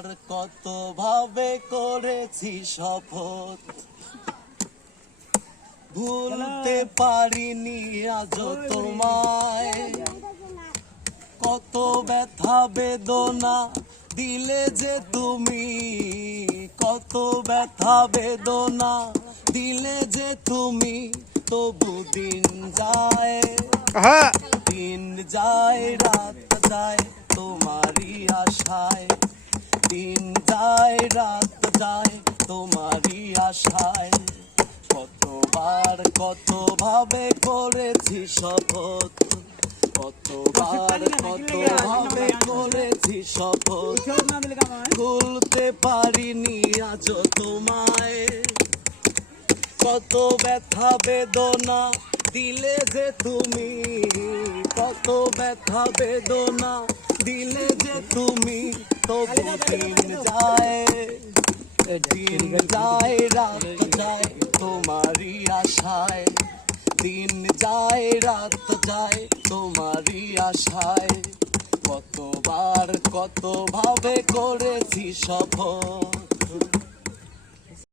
কতবার কত ভাবে করেছি শপথ, ভুলতে পারিনি আজও তোমায়। কত ব্যথা বেদনা দিলে যে তুমি, কত ব্যথা বেদনা দিলে যে তুমি। তবু দিন যায়, দিন যায় রাত যায় তোমারই আশায়, দিন যায় রাত যায় তোমারই আশায়। কতবার কত ভাবে করেছি শপথ, কতবার কত ভাবে করেছি শপথ, ভুলতে পারিনি আজও তোমায়। কত ব্যথা বেদনা দিলে যে তুমি, কত ব্যথা বেদনা দিলে যে তুমি। তবু দিন যায়, দিন যায় রাত যায় তোমারই আশায়, দিন যায় রাত যায় তোমারই আশায়। কতবার কত ভাবে করেছি শপথ।